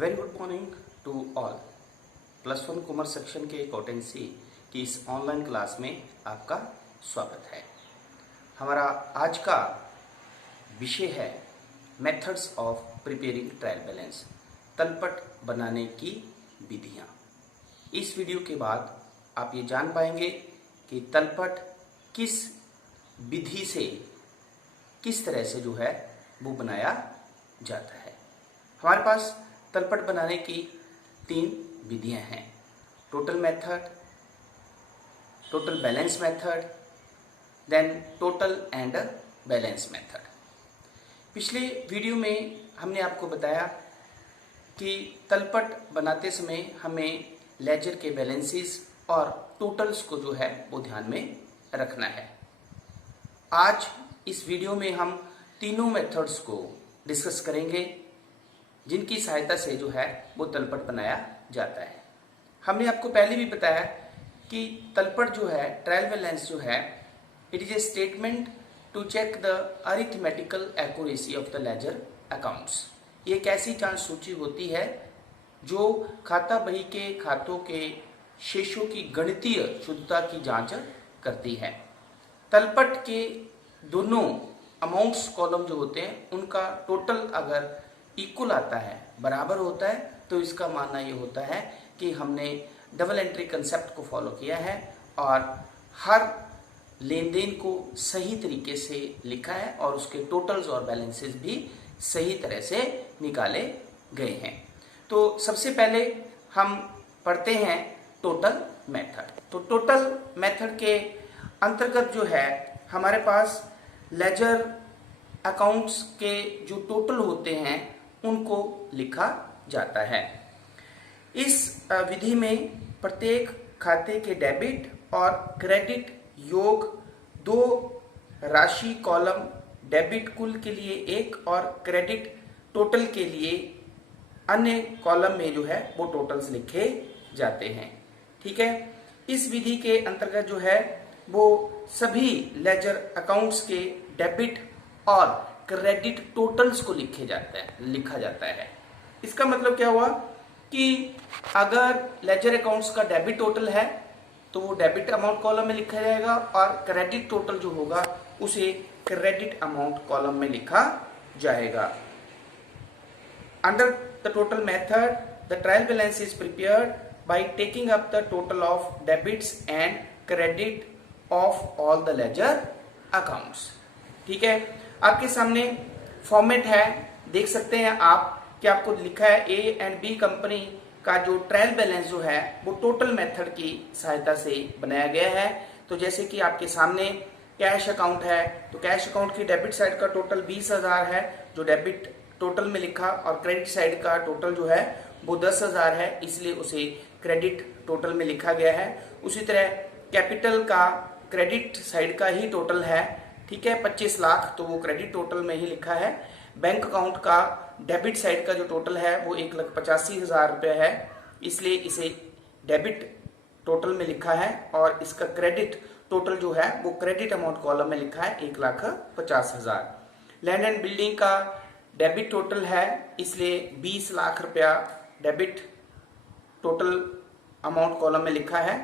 Very good morning to all. +1 commerce section के accountancy की इस ऑनलाइन क्लास में आपका स्वागत है। हमारा आज का विषय है methods of preparing trial balance, तलपट बनाने की विधियाँ। इस वीडियो के बाद आप ये जान पाएंगे कि तलपट किस विधि से किस तरह से जो है वो बनाया जाता है। हमारे पास तलपट बनाने की 3 विधियां हैं: total method, total balance method, then total and balance method. पिछले वीडियो में हमने आपको बताया कि तलपट बनाते समय हमें लेजर के बैलेंसेस और टोटल्स को जो है वो ध्यान में रखना है। आज इस वीडियो में हम तीनों मेथड्स को डिस्कस करेंगे जिनकी सहायता से जो है वो तलपट बनाया जाता है। हमने आपको पहले भी बताया कि तलपट जो है, ट्रायल बैलेंस जो है, it is a statement to check the arithmetical accuracy of the ledger accounts. ये एक ऐसी जांच सूची होती है जो खाता बही के खातों के शेषों की गणितीय शुद्धता की जांच करती है। तलपट के दोनों अमाउंट्स कॉलम जो होते हैं उनका टोटल अगर इक्वल आता है, बराबर होता है, तो इसका मानना ये होता है कि हमने डबल एंट्री कंसेप्ट को फॉलो किया है और हर लेन देन को सही तरीके से लिखा है और उसके टोटल्स और बैलेंसेस भी सही तरह से निकाले गए हैं। तो सबसे पहले हम पढ़ते हैं टोटल मेथड। तो टोटल मेथड के अंतर्गत जो है हमारे पास लेजर अकाउंट्स के जो टोटल होते हैं उनको लिखा जाता है। इस विधि में प्रत्येक खाते के डेबिट और क्रेडिट योग 2 राशि कॉलम डेबिट कुल के लिए एक और क्रेडिट टोटल के लिए अन्य कॉलम में जो है वो टोटल्स लिखे जाते हैं। ठीक है। इस विधि के अंतर्गत जो है वो सभी लेजर अकाउंट्स के डेबिट और क्रेडिट टोटल्स को लिखा जाता है। इसका मतलब क्या हुआ कि अगर लेजर अकाउंट्स का डेबिट टोटल है तो वो डेबिट अमाउंट कॉलम में लिखा जाएगा और क्रेडिट टोटल जो होगा उसे क्रेडिट अमाउंट कॉलम में लिखा जाएगा। Under the total method the trial balance is prepared by taking up the total of debits and credit of all the ledger accounts. ठीक है। आपके सामने फॉर्मेट है, देख सकते हैं आप कि आपको लिखा है ए एंड बी कंपनी का जो ट्रायल बैलेंस जो है वो टोटल मेथड की सहायता से बनाया गया है। तो जैसे कि आपके सामने कैश अकाउंट है, तो कैश अकाउंट की डेबिट साइड का टोटल 20,000 है जो डेबिट टोटल में लिखा, और क्रेडिट साइड का टोटल जो है वो 10,000 है, इसलिए उसे क्रेडिट टोटल में लिखा गया है। उसी तरह कैपिटल का क्रेडिट साइड का ही टोटल है, ठीक है, 25 लाख, तो वो क्रेडिट टोटल में ही लिखा है। बैंक अकाउंट का डेबिट साइड का जो टोटल है वो 1,85,000 रुपये है, इसलिए इसे डेबिट टोटल में लिखा है, और इसका क्रेडिट टोटल जो है वो क्रेडिट अमाउंट कॉलम में लिखा है 1,50,000। लैंड एंड बिल्डिंग का डेबिट टोटल है, इसलिए 20 लाख रुपया डेबिट टोटल अमाउंट कॉलम में लिखा है।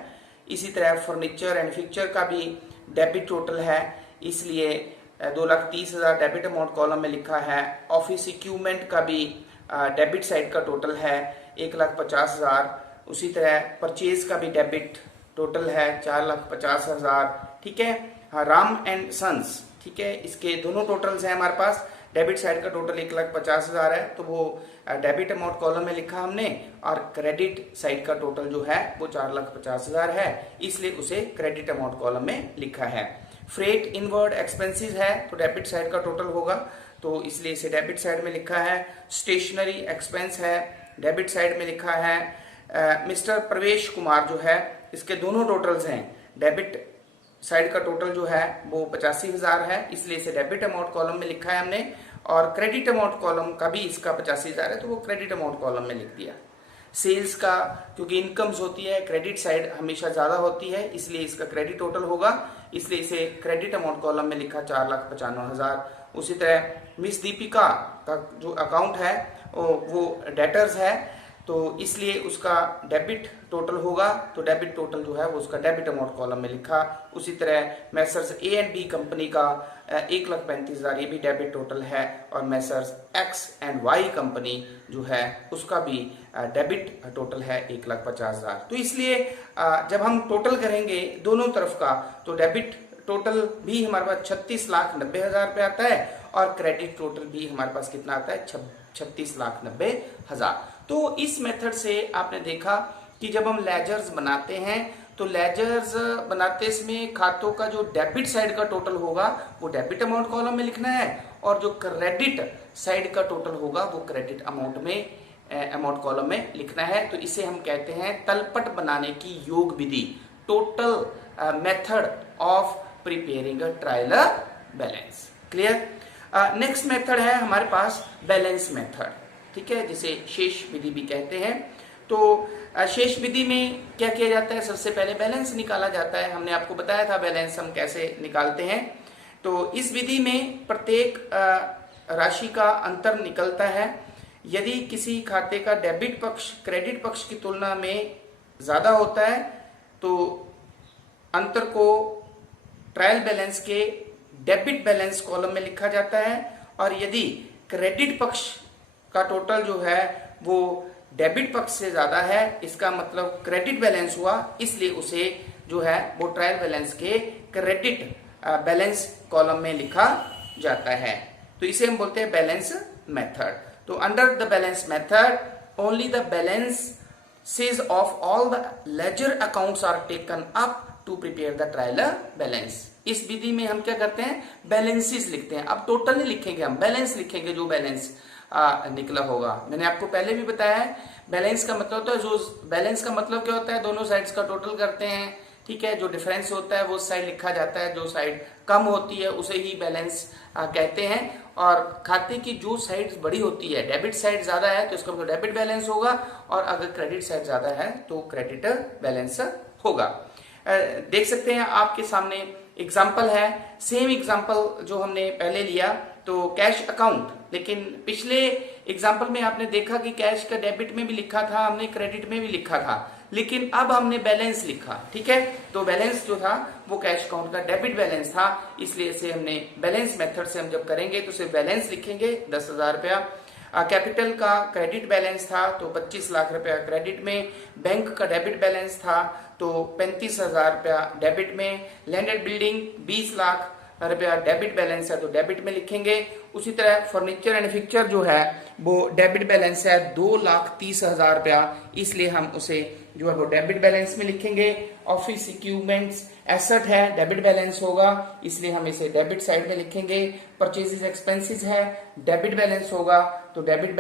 इसी तरह फर्नीचर एंड फिक्चर का भी डेबिट टोटल है, इसलिए 2,30,000 डेबिट अमाउंट कॉलम में लिखा है। ऑफिस इक्विपमेंट का भी डेबिट साइड का टोटल है 1,50,000। उसी तरह परचेज का भी डेबिट टोटल है 4,50,000। ठीक है। हाँ, राम एंड सन्स, ठीक है, इसके दोनों टोटल्स हैं हमारे पास। डेबिट साइड का टोटल 1,50,000 है, तो वो डेबिट अमाउंट कॉलम में लिखा हमने, और क्रेडिट साइड का टोटल जो है वो 4,50,000 है, इसलिए उसे क्रेडिट अमाउंट कॉलम में लिखा है। फ्रेट इनवर्ड एक्सपेंसेस है तो डेबिट साइड का टोटल होगा, तो इसलिए इसे डेबिट साइड में लिखा है। स्टेशनरी एक्सपेंस है, डेबिट साइड में लिखा है। मिस्टर प्रवेश कुमार जो है, इसके दोनों टोटल्स हैं। डेबिट साइड का टोटल जो है वो 85,000 है, इसलिए इसे डेबिट अमाउंट कॉलम में लिखा है हमने, और क्रेडिट अमाउंट कॉलम का भी इसका 85,000 है, तो वो क्रेडिट अमाउंट कॉलम में लिख दिया। सेल्स का, क्योंकि इनकम्स होती है, क्रेडिट साइड हमेशा ज्यादा होती है, इसलिए इसका क्रेडिट टोटल होगा, इसलिए इसे क्रेडिट अमाउंट कॉलम में लिखा 4,95,000। उसी तरह मिस दीपिका का जो अकाउंट है वो डेटर्स है, तो इसलिए उसका डेबिट टोटल होगा। तो डेबिट टोटल जो है वो उसका डेबिट अमाउंट कॉलम में लिखा। उसी तरह Messrs A and B company का 1,35,000 ये भी डेबिट टोटल है, और Messrs X and Y company जो है उसका भी डेबिट टोटल है 1,50,000। तो इसलिए जब हम टोटल करेंगे दोनों तरफ का, तो डेबिट टोटल भी हमारे पास 36,90,000 रुपये आता है, और क्रेडिट टोटल भी हमारे पास कितना आता है 36,90,000। तो इस मेथड से आपने देखा कि जब हम लेजर्स बनाते हैं तो लेजर्स बनाते इसमें खातों का जो डेबिट साइड का टोटल होगा वो डेबिट अमाउंट कॉलम में लिखना है, और जो क्रेडिट साइड का टोटल होगा वो क्रेडिट अमाउंट कॉलम में लिखना है। तो इसे हम कहते हैं तलपट बनाने की योग विधि, total method of preparing a trial balance. Clear? Next method है हमारे पास बैलेंस मेथड, ठीक है, जिसे शेष विधि भी कहते हैं। तो शेष विधि में क्या किया जाता है, सबसे पहले बैलेंस निकाला जाता है। हमने आपको बताया था बैलेंस हम कैसे निकालते हैं। तो इस विधि में प्रत्येक राशि का अंतर निकलता है। यदि किसी खाते का डेबिट पक्ष क्रेडिट पक्ष की तुलना में ज्यादा होता है तो अंतर को ट्रायल बैलेंस के डेबिट बैलेंस कॉलम में लिखा जाता है, और यदि क्रेडिट पक्ष का टोटल जो है वो डेबिट पक्ष से ज्यादा है, इसका मतलब क्रेडिट बैलेंस हुआ, इसलिए उसे जो है वो ट्रायल बैलेंस के क्रेडिट बैलेंस कॉलम में लिखा जाता है। तो इसे हम बोलते हैं बैलेंस मेथड। तो under the balance method only the balances of all the ledger accounts are taken up to prepare the trial balance। इस विधि में हम क्या करते हैं, बैलेंसेस लिखते हैं। अब टोटल नहीं लिखेंगे, हम बैलेंस लिखेंगे, जो बैलेंस निकला होगा। मैंने आपको पहले भी बताया है बैलेंस का मतलब होता है, जो बैलेंस का मतलब क्या होता है, दोनों साइड्स का टोटल करते हैं, ठीक है। जो डिफरेंस होता है वो साइड लिखा जाता है, जो साइड कम होती है उसे ही बैलेंस कहते हैं। और खाते की जो साइड बड़ी होती है, डेबिट साइड ज्यादा है तो इसका मतलब डेबिट बैलेंस होगा, और अगर क्रेडिट साइड ज्यादा है तो क्रेडिट बैलेंस होगा। देख सकते हैं आपके सामने एग्जाम्पल है, सेम एग्जाम्पल जो हमने पहले लिया तो कैश अकाउंट, लेकिन पिछले एग्जाम्पल में आपने देखा कि कैश का डेबिट में भी लिखा था, हमने क्रेडिट में भी लिखा था, लेकिन अब हमने बैलेंस लिखा, ठीक है। तो बैलेंस जो था वो कैश अकाउंट का डेबिट बैलेंस था, इसलिए इसे हमने बैलेंस मेथड से हम जब करेंगे तो सिर्फ बैलेंस लिखेंगे 10,000 रुपया। कैपिटल का क्रेडिट बैलेंस था तो 25 लाख रुपया क्रेडिट में, बैंक का डेबिट बैलेंस था तो 35,000 रुपया डेबिट में, लैंडेड बिल्डिंग 20 लाख रुपया डेबिट बैलेंस है तो डेबिट में लिखेंगे। उसी तरह फर्नीचर एंड फिक्चर जो है वो डेबिट बैलेंस है 2,30,000 रुपया, इसलिए हम उसे जो है वो डेबिट बैलेंस में लिखेंगे। ऑफिस इक्विपमेंट्स एसेट है, डेबिट बैलेंस होगा, इसलिए हम इसे डेबिट साइड में लिखेंगे। परचेजेस एक्सपेंसेस है, डेबिट बैलेंस होगा तो डेबिट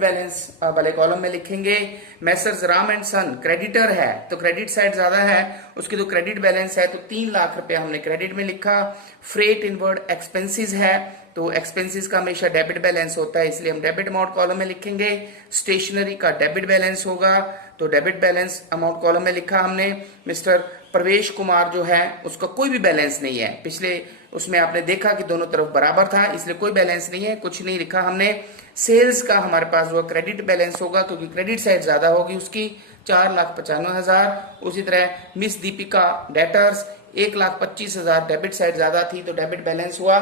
बैलेंस वाले कॉलम में लिखेंगे। Messrs Ram and son creditor है तो क्रेडिट साइड ज्यादा है, उसकी तो क्रेडिट बैलेंस है तो 3 लाख रुपया हमने क्रेडिट में लिखा। फ्रेट इनवर्ड एक्सपेंसेस है तो एक्सपेंसेस का हमेशा डेबिट बैलेंस होता है, इसलिए हम डेबिट अमाउंट कॉलम में लिखेंगे। स्टेशनरी का डेबिट बैलेंस होगा तो डेबिट बैलेंस अमाउंट कॉलम में लिखा हमने। मिस्टर प्रवेश कुमार जो है उसका कोई भी बैलेंस नहीं है, पिछले उसमें आपने देखा कि दोनों तरफ बराबर था, इसलिए कोई बैलेंस नहीं है, कुछ नहीं लिखा हमने। सेल्स का हमारे पास जो क्रेडिट बैलेंस होगा क्योंकि क्रेडिट साइड ज्यादा होगी उसकी 4,95,000। उसी तरह miss Deepika debtors 1,25,000 debit side ज्यादा थी तो डेबिट बैलेंस हुआ।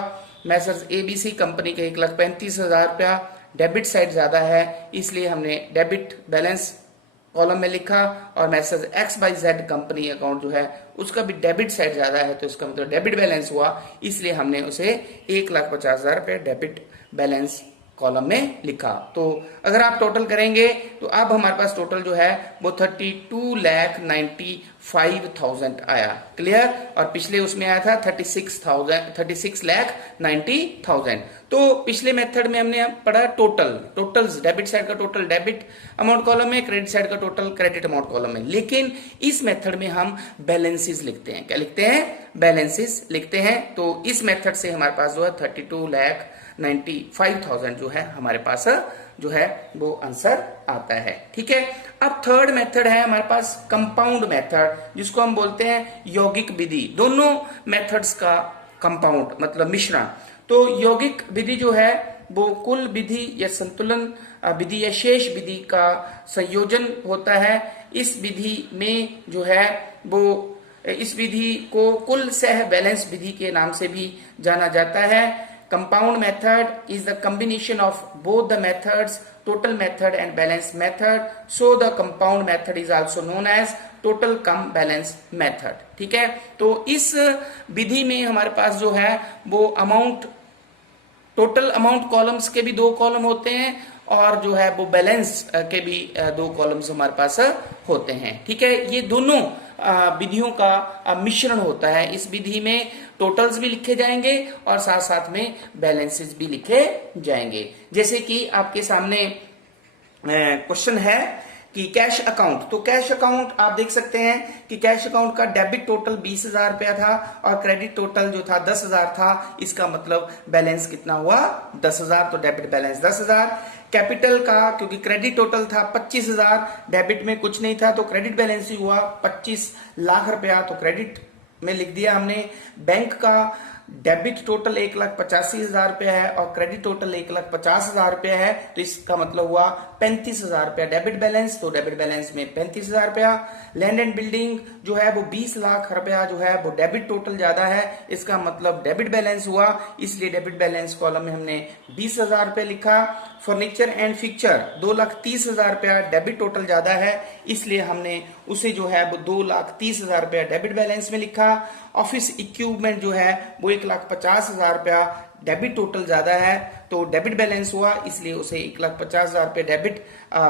मैसर्स एबीसी कंपनी के 1,35,000 रुपया डेबिट साइड ज्यादा है, इसलिए हमने डेबिट बैलेंस कॉलम में लिखा। और Messrs x by Z company account जो है उसका भी डेबिट साइड ज्यादा है तो इसका मतलब डेबिट बैलेंस हुआ, इसलिए हमने उसे 1,50,000 रुपये डेबिट बैलेंस कॉलम में लिखा। तो अगर आप टोटल करेंगे तो अब हमारे पास टोटल जो है वो 32,95,000 आया। क्लियर? और पिछले उसमें आया था 36,90,000। तो पिछले मेथड में हमने पढ़ा टोटल्स, डेबिट साइड का टोटल डेबिट अमाउंट कॉलम में, क्रेडिट साइड का टोटल क्रेडिट अमाउंट कॉलम में। लेकिन इस मेथड में हम बैलेंसेस लिखते हैं। क्या लिखते हैं? बैलेंसेस लिखते हैं। तो इस मेथड से हमारे पास जो है 32,95,000 जो है हमारे पास जो है वो आंसर आता है। ठीक है। अब थर्ड मेथड है हमारे पास कंपाउंड मेथड, जिसको हम बोलते हैं यौगिक विधि। दोनों मेथड्स का कंपाउंड मतलब मिश्रण। तो यौगिक विधि जो है वो कुल विधि या संतुलन विधि या शेष विधि का संयोजन होता है। इस विधि में जो है वो इस विधि को कुल सह बैलेंस विधि के नाम से भी जाना जाता है। Compound method is the combination of both the methods, total method and balance method, so the compound method is also known as total cum balance method. ठीक है, तो इस विधि में हमारे पास जो है वो टोटल अमाउंट कॉलम्स के भी 2 कॉलम होते हैं और जो है वो बैलेंस के भी 2 कॉलम्स हमारे पास होते हैं। ठीक है, ये दोनों विधियों का मिश्रण होता है। इस विधि में टोटल्स भी लिखे जाएंगे और साथ साथ में बैलेंसेस भी लिखे जाएंगे। जैसे कि आपके सामने क्वेश्चन है कि कैश अकाउंट, तो कैश अकाउंट आप देख सकते हैं कि कैश अकाउंट का डेबिट टोटल 20,000 रुपया था और क्रेडिट टोटल जो था 10,000 था। इसका मतलब बैलेंस कितना हुआ? 10,000, तो डेबिट बैलेंस 10,000। कैपिटल का, क्योंकि क्रेडिट टोटल था 25,000, डेबिट में कुछ नहीं था, तो क्रेडिट बैलेंस ही हुआ 25 लाख रुपया, तो क्रेडिट में लिख दिया हमने। बैंक का डेबिट टोटल 1,85,000 रुपया है और क्रेडिट टोटल 1,50,000 रुपया है, तो इसका मतलब हुआ 35,000 रुपया डेबिट बैलेंस, तो डेबिट बैलेंस में 35,000 रुपया। लैंड एंड बिल्डिंग जो है वो 20 लाख रुपया जो है वो डेबिट टोटल ज्यादा है, इसका मतलब डेबिट बैलेंस हुआ, इसलिए डेबिट बैलेंस कॉलम में हमने 20,000 रुपया लिखा। फर्नीचर एंड फिक्चर 2,30,000 रुपया डेबिट टोटल ज्यादा है, इसलिए हमने उसे जो है वो 2,30,000 रुपया डेबिट बैलेंस में लिखा। ऑफिस इक्विपमेंट जो है वो 1,50,000 रुपया डेबिट टोटल ज्यादा है, तो डेबिट बैलेंस हुआ, इसलिए उसे 1,50,000 रुपये डेबिट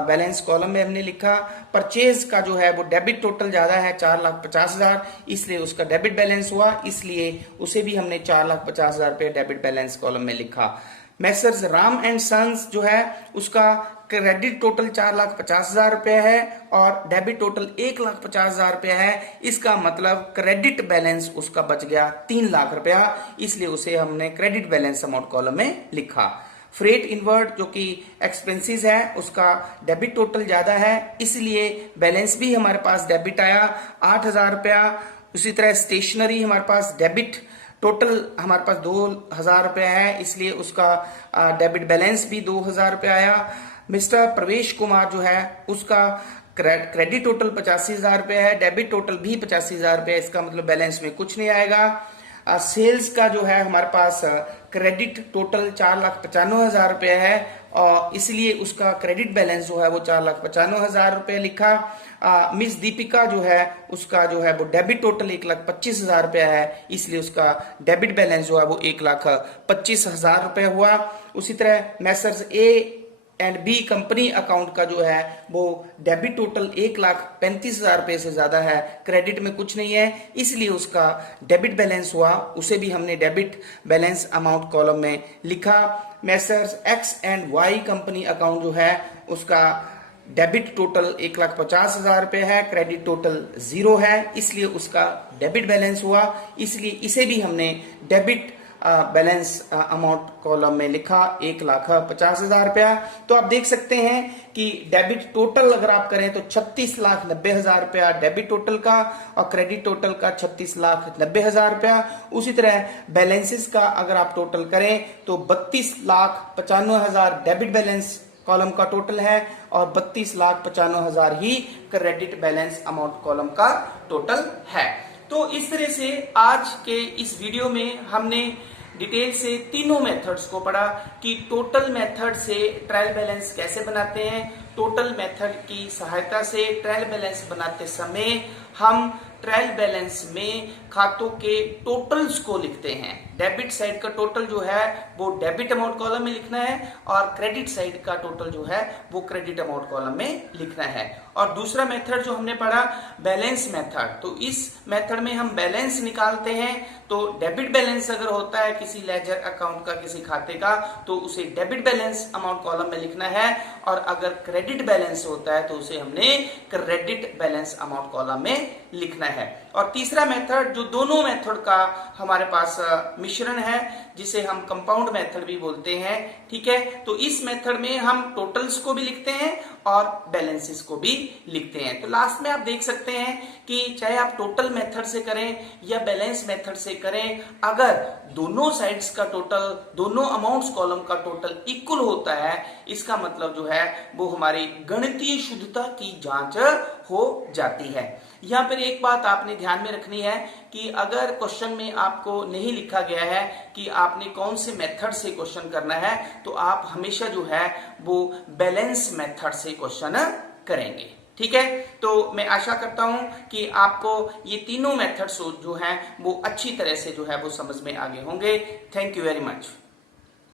बैलेंस कॉलम में हमने लिखा। परचेज का जो है वो डेबिट टोटल ज्यादा है 4,50,000, इसलिए उसका डेबिट बैलेंस हुआ, इसलिए उसे भी हमने 4,50,000 रुपये डेबिट बैलेंस कॉलम में लिखा। मैसर्स राम एंड सन्स जो है उसका क्रेडिट टोटल 4,50,000 रुपया है और डेबिट टोटल 1,50,000 रुपया है, इसका मतलब क्रेडिट बैलेंस उसका बच गया 3 लाख रुपया, इसलिए उसे हमने क्रेडिट बैलेंस अमाउंट कॉलम में लिखा। फ्रेट इनवर्ड जो कि एक्सपेंसेस है उसका डेबिट टोटल ज्यादा है, इसलिए बैलेंस भी हमारे पास डेबिट आया 8,000 रुपया। उसी तरह स्टेशनरी हमारे पास डेबिट टोटल हमारे पास 2,000 रुपया है, इसलिए उसका डेबिट बैलेंस भी 2,000 रुपया आया। मिस्टर प्रवेश कुमार जो है उसका क्रेडिट टोटल 85,000 रुपया है, डेबिट टोटल भी 85,000 रुपया, इसका मतलब बैलेंस में कुछ नहीं आएगा। सेल्स का जो है हमारे पास क्रेडिट टोटल 4,95,000 रुपया है और इसलिए उसका क्रेडिट बैलेंस जो है वो 4,95,000 रुपया लिखा। मिस दीपिका जो है उसका जो है वो डेबिट टोटल 1,25,000 रुपया है, इसलिए उसका डेबिट बैलेंस जो है वो 1,25,000 रुपया हुआ। उसी तरह Messrs A and B company account का जो है वो डेबिट टोटल 1,35,000 रुपये से ज्यादा है, क्रेडिट में कुछ नहीं है, इसलिए उसका डेबिट बैलेंस हुआ, उसे भी हमने डेबिट बैलेंस अमाउंट कॉलम में लिखा। Messrs X and Y company account जो है उसका डेबिट टोटल 1,50,000 रुपये है, क्रेडिट टोटल 0 है, इसलिए उसका डेबिट बैलेंस हुआ, इसलिए इसे भी हमने डेबिट बैलेंस अमाउंट कॉलम में लिखा 1,50,000 रुपया। तो आप देख सकते हैं कि डेबिट टोटल अगर आप करें तो 36,90,000 रुपया डेबिट टोटल का और क्रेडिट टोटल का 36,90,000 रुपया। उसी तरह बैलेंसेस का अगर आप टोटल करें तो 32,95,000 डेबिट बैलेंस कॉलम का टोटल है और 32,95,000 ही क्रेडिट बैलेंस अमाउंट कॉलम का टोटल है। तो इस तरह से आज के इस वीडियो में हमने डिटेल से तीनों मेथड्स को पढ़ा कि टोटल मेथड से ट्रायल बैलेंस कैसे बनाते हैं। टोटल मेथड की सहायता से ट्रायल बैलेंस बनाते समय हम ट्रायल बैलेंस में खातों के टोटल्स को लिखते हैं। डेबिट साइड का टोटल जो है वो डेबिट अमाउंट कॉलम में लिखना है और क्रेडिट साइड का टोटल जो है वो क्रेडिट अमाउंट कॉलम में लिखना है। और दूसरा मेथड जो हमने पढ़ा बैलेंस मेथड, तो इस मेथड में हम बैलेंस निकालते हैं। तो डेबिट बैलेंस अगर होता है किसी लेजर अकाउंट का किसी खाते का तो उसे डेबिट बैलेंस अमाउंट कॉलम में लिखना है और अगर क्रेडिट बैलेंस होता है तो उसे हमने क्रेडिट बैलेंस अमाउंट कॉलम में लिखना है। और तीसरा मेथड जो दोनों मेथड का हमारे पास मिश्रण है, जिसे हम कंपाउंड मेथड भी बोलते हैं, ठीक है। तो इस मेथड में हम टोटल्स को भी लिखते हैं और बैलेंसेस को भी लिखते हैं। तो लास्ट में आप देख सकते हैं कि चाहे आप टोटल मेथड से करें या बैलेंस मेथड से करें, अगर दोनों साइड्स का टोटल, दोनों अमाउंट्स कॉलम का टोटल इक्वल होता है, इसका मतलब जो है वो हमारी गणितीय शुद्धता की जांच हो जाती है। यहां पर एक बात आपने ध्यान में रखनी है कि अगर क्वेश्चन में आपको नहीं लिखा गया है कि आपने कौन से मेथड से क्वेश्चन करना है, तो आप हमेशा जो है वो बैलेंस मेथड से क्वेश्चन करेंगे, ठीक है। तो मैं आशा करता हूं कि आपको ये तीनों मेथड्स जो हैं वो अच्छी तरह से जो है वो समझ में आगे होंगे। Thank you very much.